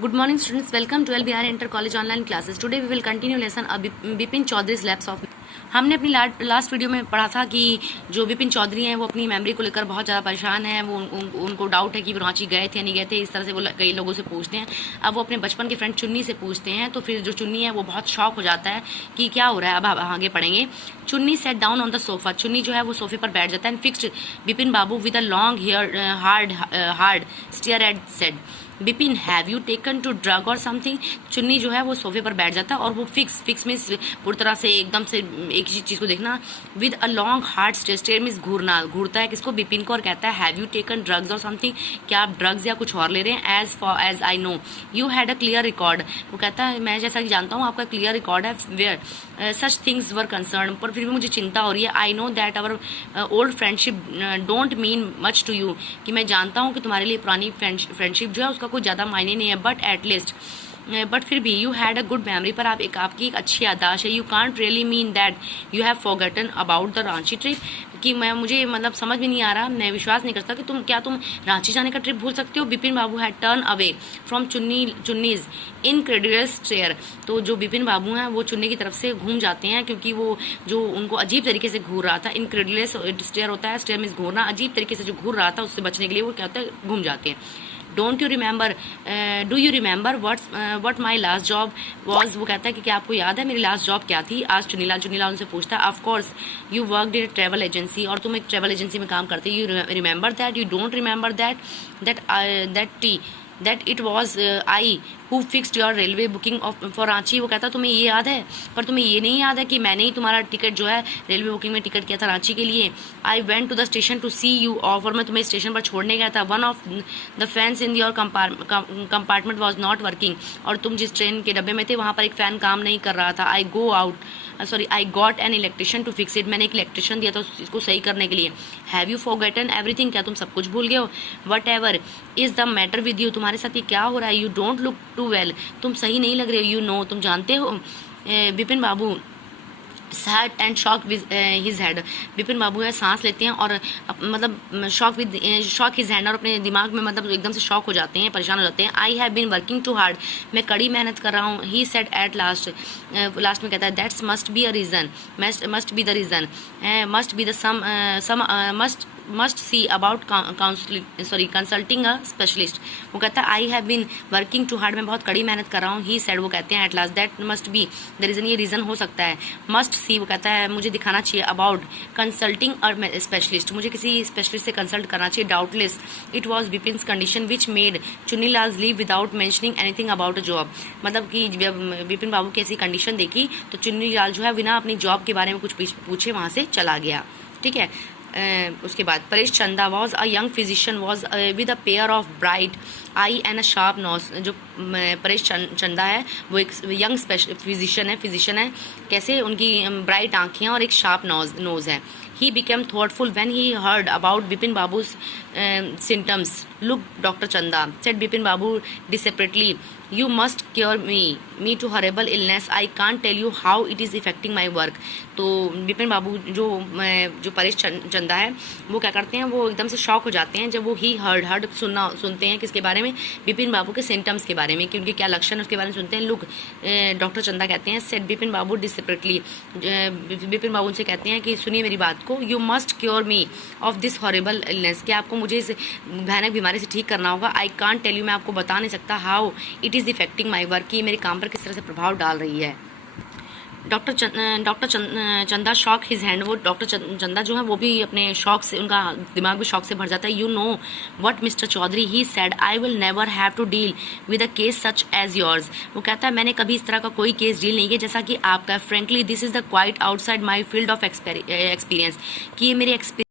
Good morning students, welcome to LBR Inter College online classes. Today we will continue lesson Bipin चौधरी's lapse of. हमने अपनी last video में पढ़ा था कि जो बिपिन चौधरी हैं वो अपनी मेमोरी को लेकर बहुत ज़्यादा परेशान हैं। वो उनको डाउट है कि वो रांची गए थे या नहीं गए थे। इस तरह से वो कई लोगों से पूछते हैं। अब वो अपने बचपन के फ्रेंड चुन्नी से पूछते हैं, तो फिर जो चुन्नी है वो बहुत शॉक हो जाता है कि क्या हो रहा है। अब आगे पढ़ेंगे। Chunni sat down on the sofa. Chunni जो है वो सोफे पर बैठ जाता है and fixed Bipin Babu with a long hair hard stare at said, Bipin have you taken to drug or something. Chunni जो है वो सोफे पर बैठ जाता है और वो फिक्स में पूरी तरह से एकदम से एक ही चीज को देखना। With a long hard stare means घूरता है किसको, बिपिन को, और कहता है हैव यू टेकन ड्रग्स और समथिंग, क्या आप ड्रग्स या कुछ और ले रहे हैं। As I know you had a clear record. वो कहता है मैं जैसा कि जानता हूँ आपका क्लियर रिकॉर्ड है where such things were concerned, पर फिर भी मुझे चिंता हो रही है। I know that our old friendship don't mean much to you, कि मैं जानता हूँ कि तुम्हारे लिए पुरानी फ्रेंडशिप जो है उसका कोई ज़्यादा मायने नहीं है, बट फिर भी you had a good memory, पर आपकी एक अच्छी याददाश्त है। You can't really mean that you have forgotten about the Ranchi trip, कि मुझे मतलब समझ में नहीं आ रहा, मैं विश्वास नहीं करता कि तुम रांची जाने का ट्रिप भूल सकते हो। Bipin Babu had turned away from Chunni's incredible stare. तो जो बिपिन बाबू हैं वो चुन्नी की तरफ से घूम जाते हैं, क्योंकि वो जो उनको अजीब तरीके से घूर रहा था। इनक्रेडिबल स्टेयर होता है, स्टेयर मीन्स घूरना, अजीब तरीके से जो घूर रहा था उससे बचने के लिए वो क्या होता है, घूम जाते हैं। Don't you remember, do you remember what my last job was. वो कहता है कि क्या आपको याद है मेरी लास्ट जॉब क्या थी। आज चुनीलाल उनसे पूछता है। Of course you work in travel agency, और तुम एक ट्रेवल एजेंसी में काम करते। You remember that, you don't remember that it was I who fixed your railway booking for Ranchi. वो कहता तुम्हें ये याद है, पर तुम्हें ये नहीं याद है कि मैंने ही तुम्हारा टिकट जो है रेलवे बुकिंग में टिकट किया था रांची के लिए। I went to the station to see you off, और मैं तुम्हें स्टेशन पर छोड़ने गया था। One of the fans in your compartment was not working, और तुम जिस ट्रेन के डब्बे में थे वहाँ पर एक फ़ैन काम नहीं कर रहा था। I got an electrician to fix it, मैंने एक इलेक्ट्रिशियन दिया था इसको सही करने के लिए। हैव यू फॉरगॉटन एवरीथिंग, क्या तुम सब कुछ भूल गए हो। Whatever is the matter with you, तुम्हारे साथ ये क्या हो रहा है। You don't look too well, तुम सही नहीं लग रहे हो। यू नो, तुम जानते हो। Bipin Babu sad and shook with his head. Bipin Babu है सांस लेते हैं और मतलब शॉक हिज हैंड, और अपने दिमाग में मतलब एकदम से शॉक हो जाते हैं, परेशान हो जाते हैं। I have been working too hard, मैं कड़ी मेहनत कर रहा हूँ। ही सेड एट लास्ट में कहता है that's must be the reason must see about consulting a specialist. वो कहता है I have been working too hard, मैं बहुत कड़ी मेहनत कर रहा हूँ। ही सेड, वो कहते हैं at last, that must be the reason, ये रीज़न हो सकता है। मस्ट सी, वो कहता है मुझे दिखाना चाहिए। अबाउट कंसल्टिंग और स्पेशलिस्ट, मुझे किसी स्पेशलिस्ट से कंसल्ट करना चाहिए। Doubtless it was Bipin's condition which made Chunnilal leave without mentioning anything about a job. मतलब कि बिपिन बाबू की ऐसी कंडीशन देखी तो चुन्नीलाल जो है बिना अपनी जॉब के बारे में कुछ पूछे वहाँ से चला गया। ठीक है। उसके बाद Paresh Chanda was a young physician was with a pair of bright eye and a sharp nose. जो परेश चंदा है वो एक यंग फिजिशियन है। कैसे, उनकी ब्राइट आँखें और एक शार्प नोज है। He became thoughtful when he heard about Bipin Babu's symptoms. Look doctor Chanda, said Bipin Babu desperately, you must cure me to horrible illness, I can't tell you how it is affecting my work. तो बिपिन बाबू जो परेश चंदा है वो क्या करते हैं, वो एकदम से शॉक हो जाते हैं जब वो ही हर्ड सुनते हैं किसके बारे में, बिपिन बाबू के सिम्टम्स के बारे में, कि उनके क्या लक्षण है उसके बारे में सुनते हैं। लुक डॉक्टर चंदा कहते हैं, सेड बिपिन बाबू डिसेपरेटली, बिपिन बाबू उनसे कहते हैं कि सुनिए मेरी बात को। You must cure me of this horrible illness, कि आपको मुझे इस भयानक बीमारी से ठीक करना होगा। आई कांट टेल यू, मैं आपको बता नहीं सकता how it is affecting my work, कि मेरे काम पर किस तरह से प्रभाव डाल रही है। डॉक्टर चंदा शॉक हिज हैंड, वो डॉक्टर चंदा जो है वो भी अपने शौक से, उनका दिमाग भी शौक से भर जाता है। You know what mister Chaudhary, he said I will never have to deal with a case such as yours. वो कहता है मैंने कभी इस तरह का कोई केस डील नहीं किया जैसा कि आपका। Frankly this is the quite outside my field of experience, कि ये मेरे